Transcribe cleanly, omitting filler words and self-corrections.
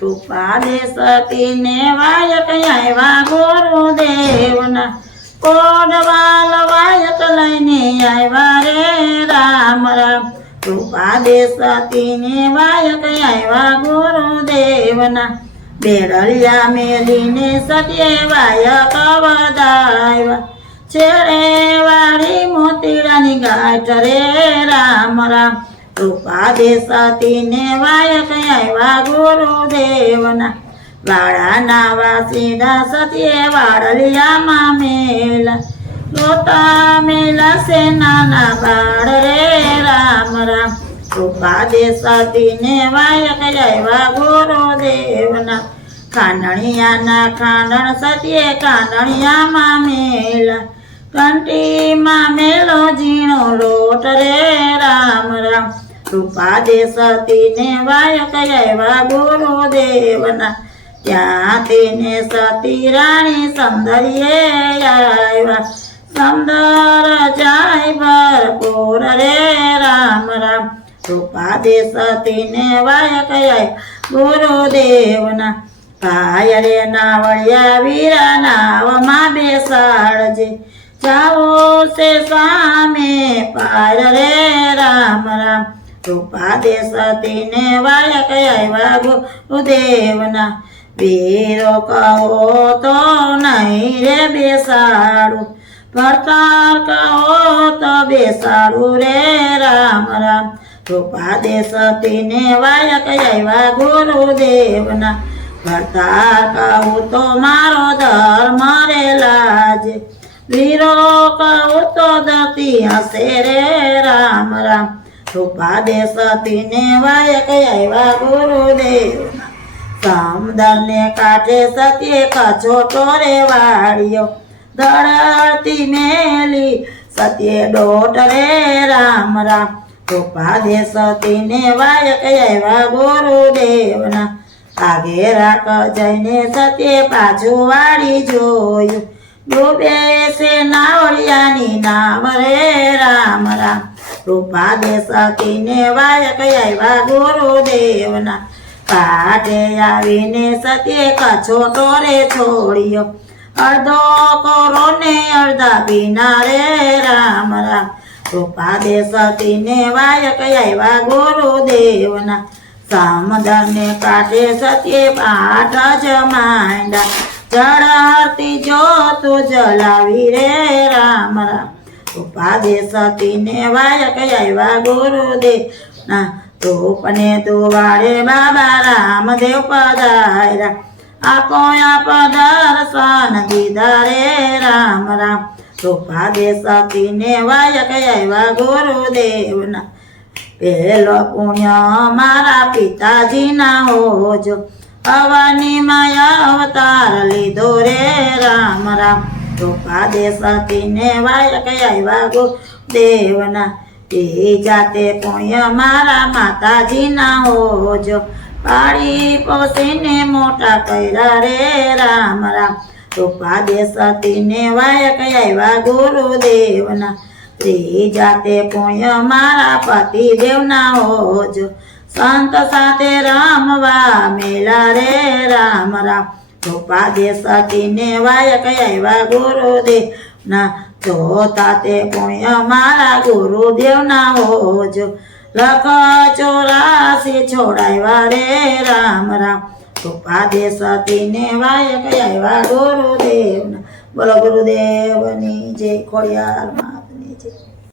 કૃપા દે સતીને વાયક આવ્યા ગુરુદેવના કોડવાલ વાયક લઈને આવ્યા રે રામ રામ કૃપા દે સતીને વાયક આવ્યા ગુરુદેવના બેરળિયા મેલીને સતીએ વાયક વધાવ્યા છેડે વાળી મોતીડાની ગાંઠ રે રામ રામ કૃપા દે સતીને વાયક આવ્યા ગુરુદેવના વાળાના વાસીડા સતીએ વાળલિયામાં મેલા રોતા મેલા સેનાના બાળ રે રામ રામ કૃપા દે સતીને વાયક આવ્યા ગુરુદેવના ખાંડણિયાના ખાંડણ સતીએ ખાંડણિયામાં મેલા કંઠીમાં મેલો ઝીણો લોટ રે રામ રામ કૃપા દે સતીને વાયક આવ્યા ગુરુદેવના ત્યાં તેને સતી રાણી સૌંદર્યે આવ્યા સુંદર જાય ભરપૂર રે રામ રામ કૃપા દે સતીને વાયક આવ્યા ગુરુદેવના ભાઈ રે નાવળિયા વીરા નાવમાં બેસાડજે જાઓ છે સામે પાર રે રામ રામ કૃપા દે સતીને વાયક આવ્યા ગુરુદેવના વીરો કહો તો નહીં રે બેસાડું ભરતાર કહો તો બેસાડું રે રામ રામ કૃપા દે સતીને વાયક આવ્યા ગુરુદેવના ભરતાર કહું તો મારો ધર્મ રે લાજે વીરો કહું તો દતી હશે રે રામ રામ કૃપા દે સતીને વાયક આવ્યા ગુરુદેવના સમદરને કાંઠે સતીએ કછોટો રે વાળ્યો દળતી મેલી સતીએ ડોટ રે રામ રામ કૃપા દે સતીને વાયક આવ્યા ગુરુદેવના આગે રાક જઈને સતીએ પાછું વાળી જોયું ડૂબે છે નાવળિયાની નાવ રે રામ રામ કૃપા દે સતીને વાયક આવ્યા ગુરુદેવના કાંઠે આવીને સતીએ કછોટો રે છોડ્યો અડધો કોરો ને અડધા પીના રે રામ રામ કૃપા દે સતીને વાયક આવ્યા ગુરુદેવના સમદરને કાંઠે સતીએ પાઠ જમાડા ચડાતી જોતું જલાવી રે રામ રામ કૃપા દે સતીને વાયક આવ્યા ગુરુદેવના ધૂપને દુવાડે બાબા રામદેવ પધાર્યા આપો આપ દર્શન દીધા રે રામ રામ કૃપા દે સતીને વાયક આવ્યા ગુરુદેવના પેલો પુણ્ય મારા પિતાજીના હોજો અવાની માયા અવતાર લીધો રે રામ રામ કૃપા દે સતીને વાયક આવ્યા ગુરુદેવના તે જાતે પુણ્ય મારા માતાજીના હોજો પાડી પોસીને મોટા કર્યા રે રામ રામ કૃપા દે સતીને વાયક આવ્યા ગુરુદેવના તે જાતે પુણ્ય મારા પતિદેવના હોજો સંત સાથે રમવા મેલા રે રામ રામ કૃપા દે સતીને વાયક આવ્યા ગુરુદેવના જોતા તે પુણ્ય મારા ગુરુદેવના હોજો લખ 84 છોડાવ્યા રે રામ રામ કૃપા દે સતીને વાયક આવ્યા ગુરુદેવના બોલો ગુરુદેવની જય ખોડિયાર માતની જય